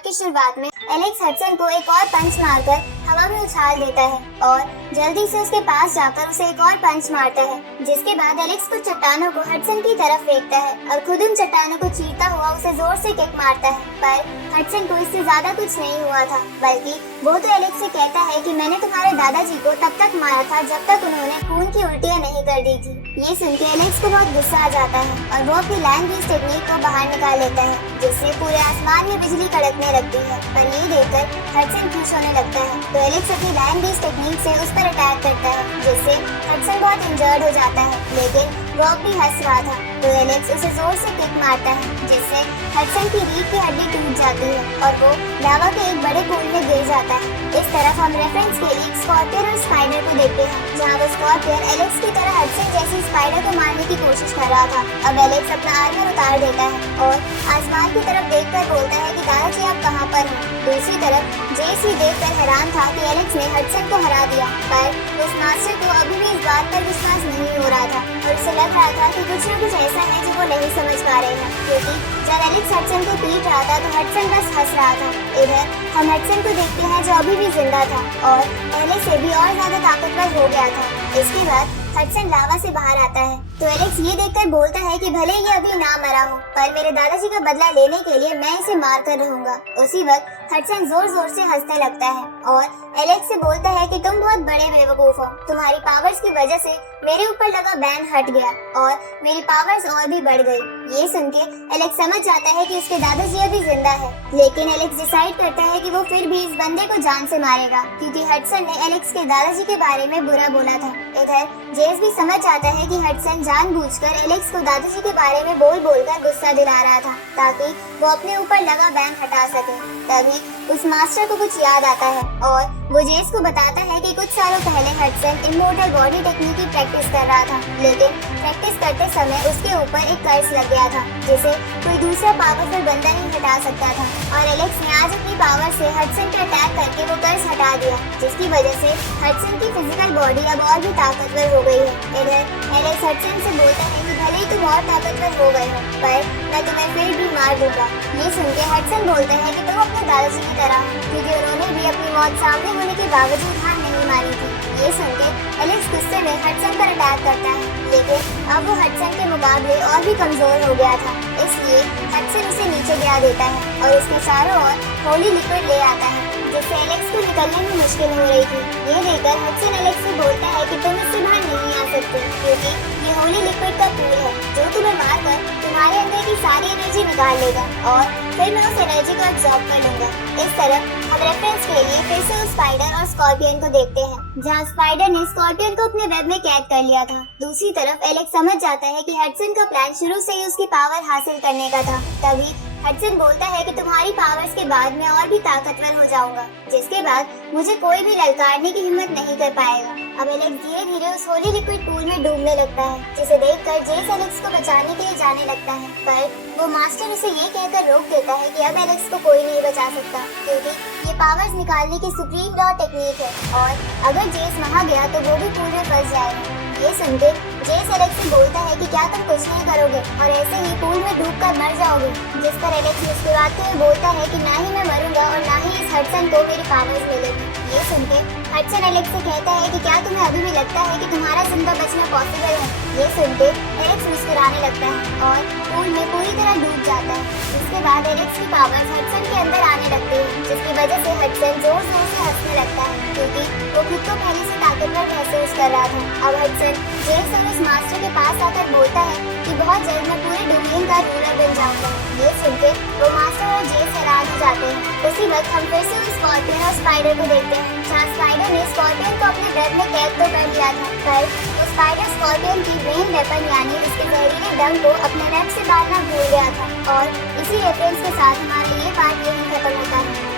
Part की शुरुआत में एलेक्स हडसन को एक और पंच मारकर हवा में उछाल देता है और जल्दी से उसके पास जाकर उसे एक और पंच मारता है, जिसके बाद एलेक्स कुछ चट्टानों को हडसन की तरफ फेंकता है और खुद उन चट्टानों को चीरता हुआ उसे जोर से किक मारता है। पर हडसन को इससे ज्यादा कुछ नहीं हुआ था, बल्कि वो तो एलेक्स से कहता है कि मैंने तुम्हारे दादाजी को तब तक मारा था जब तक उन्होंने खून की उल्टियां नहीं कर दी थी। ये सुन के एलेक्स को बहुत गुस्सा आ जाता है और वो अपनी लैंड ब्रीज टेक्निक को बाहर निकाल लेता है, जिससे पूरे आसमान में बिजली कड़कने लगती है। पर ये देखकर हडसन खुश होने लगता है, तो एलेक्स अपनी लैंड ब्रीज टेक्निक से उस पर अटैक करता है, जिससे हडसन बहुत इंजर्ड हो जाता है। लेकिन वो भी हंस रहा था, तो एलेक्स उसे जोर से किक मारता है, जिससे हडसन की रीढ़ की हड्डी टूट जाती है और वो लावा के एक बड़े पूल में गिर जाता है। इस तरफ हम रेफरेंस के लिए स्कॉर्पियन और स्पाइडर को देखते हैं, जहाँ वो स्कॉर्पियन एलेक्स की तरह हडसन जैसी स्पाइडर को मारने की कोशिश कर रहा था। अब एलेक्स अपना आर्मर उतार देता है और आसमान की तरफ देखकर बोलता है कि दादाजी आप कहाँ पर हैं। दूसरी तरफ जेस भी देखकर हैरान था कि एलेक्स ने हडसन को हरा दिया, पर उस मास्टर को अभी भी इस बात पर विश्वास नहीं हो रहा था और उसे लग रहा था कि कुछ न कुछ ऐसा है जो वो नहीं समझ पा रहे हैं, क्योंकि जब एलेक्स हडसन को पीट रहा था तो हडसन बस हंस रहा था। इधर हम हडसन को देखते हैं जो अभी भी जिंदा था और पहले से भी और ज्यादा ताकतवर हो गया था। इसके बाद हडसन लावा से बाहर आता है, तो एलेक्स ये देखकर बोलता है कि भले ये अभी ना मरा हो, पर मेरे दादाजी का बदला लेने के लिए मैं इसे मार कर रहूंगा। उसी वक्त हडसन जोर जोर से हंसने लगता है और एलेक्स से बोलता है कि तुम बहुत बड़े बेवकूफ हो, तुम्हारी पावर्स की वजह से मेरे ऊपर लगा बैन हट गया और मेरी पावर्स और भी बढ़ गई। ये सुन के एलेक्स समझ जाता है कि उसके दादाजी अभी जिंदा है, लेकिन एलेक्स डिसाइड करता है कि वो फिर भी इस बंदे को जान से मारेगा, क्योंकि हडसन ने एलेक्स के दादाजी के बारे में बुरा बोला था। इधर जेस भी समझ जाता है कि हडसन जानबूझकर एलेक्स को दादाजी के बारे में बोल बोलकर गुस्सा दिला रहा था, ताकि वो अपने ऊपर लगा बैन हटा सके। तभी उस मास्टर को कुछ याद आता है और वो जेस को बताता है कि कुछ सालों पहले हडसन इमोर्टल बॉडी टेक्निक की प्रैक्टिस कर रहा था, लेकिन प्रैक्टिस करते समय उसके ऊपर एक कर्स लग गया था, जिसे कोई दूसरा पावरफुल बंदा नहीं हटा सकता था। और एलेक्स ने आज अपनी पावर से हडसन पर अटैक करके वो कर्स हटा दिया, जिसकी वजह से हडसन की फिजिकल बॉडी अब और भी ताकतवर हो गई है। इधर एलेक्स हडसन से बोलता है कि भले ही तुम और ताकतवर हो गए हो, पर मैं तुम्हें फिर भी मार दूंगा। ये सुन के हडसन बोलता है कि तुम अपने दादाजी की तरह, क्योंकि उन्होंने भी अपनी मौत सामने होने के बावजूद हार नहीं मानी थी। ये सुन के एलेक्स गुस्से में हडसन पर अटैक करता है, लेकिन अब वो हडसन के मुकाबले और भी कमजोर हो गया था, इसलिए हडसन उसे नीचे गिरा देता है और उसके चारों ओर होली लिक्विड ले आता है, जिससे एलेक्स को निकलने में मुश्किल हो रही थी। ये देखकर हडसन एलेक्स से बोलता है कि तुम इससे बाहर नहीं आ सकते, क्योंकि ये होली लिक्विड का पूल है जो तुम्हें मारकर तुम्हारे अंदर की सारी एनर्जी निकाल लेगा और फिर मैं उस एनर्जी को एब्जॉर्ब कर लूंगा। इस तरफ हम रेफरेंस के लिए फिर से उस स्पाइडर और स्कॉर्पियन को देखते हैं, जहाँ स्पाइडर ने स्कॉर्पियन को अपने वेब में कैद कर लिया था। दूसरी तरफ एलेक्स समझ जाता है कि हडसन का प्लान शुरू से ही उसकी पावर हासिल करने का था। तभी हडसन बोलता है कि तुम्हारी पावर्स के बाद मैं और भी ताकतवर हो जाऊंगा, जिसके बाद मुझे कोई भी ललकारने की हिम्मत नहीं कर पाएगा। अब एलेक्स धीरे धीरे उस होली लिक्विड पूल में डूबने लगता है, जिसे देखकर जेस एलेक्स को बचाने के लिए जाने लगता है, पर वो मास्टर उसे ये कहकर रोक देता है कि अब एलेक्स को कोई नहीं बचा सकता, क्योंकि ये पावर्स निकालने की सुप्रीम लॉ टेक्निक है और अगर जेस वहाँ गया तो वो भी पूल में फंस जाएगा। ये सुन के जेस एलेक्स से बोलता है कि क्या तुम कुछ नहीं करोगे और ऐसे ही पूल में डूबकर मर जाओगे, जिस पर एलेक्स मुस्कुराते हुए बोलता है कि ना ही मैं मरूंगा और ना ही इस हडसन को मेरी पावर्स मिलेगी। ये सुन के हडसन एलेक्स से कहता है कि क्या तुम्हें अभी भी लगता है कि तुम्हारा जिंदा बचना पॉसिबल है। ये सुन के एलेक्स मुस्कुराने लगता है और पूल में पूरी तरह डूब जाता है। इसके बाद एलेक्स की पावर्स हडसन के अंदर आने लगती है, जिसकी वजह से हडसन जोर जोर से हंसने लगता है, क्योंकि वो खुद को पहले से ताकतवर महसूस कर रहा था। अब हडसन जेस और उस मास्टर के पास आकर बोलता है कि बहुत जल्द मैं पूरे डोमेन का रूलर बन जाऊंगा। ये सुनकर वो मास्टर और जेस हैरान हो जाते हैं। उसी वक्त हम फिर से स्कॉर्पियन और स्पाइडर को देखते हैं, जहाँ स्पाइडर ने स्कॉर्पियन को अपने वेब में कैद तो कर लिया था, पर वो स्पाइडर स्कॉर्पियन की ब्रेन वेपन यानी उसके जहरीले डंक को अपने वेब से मारना भूल गया था। और इसी रेफरेंस के साथ हमारा ये पार्ट यहीं खत्म होता है।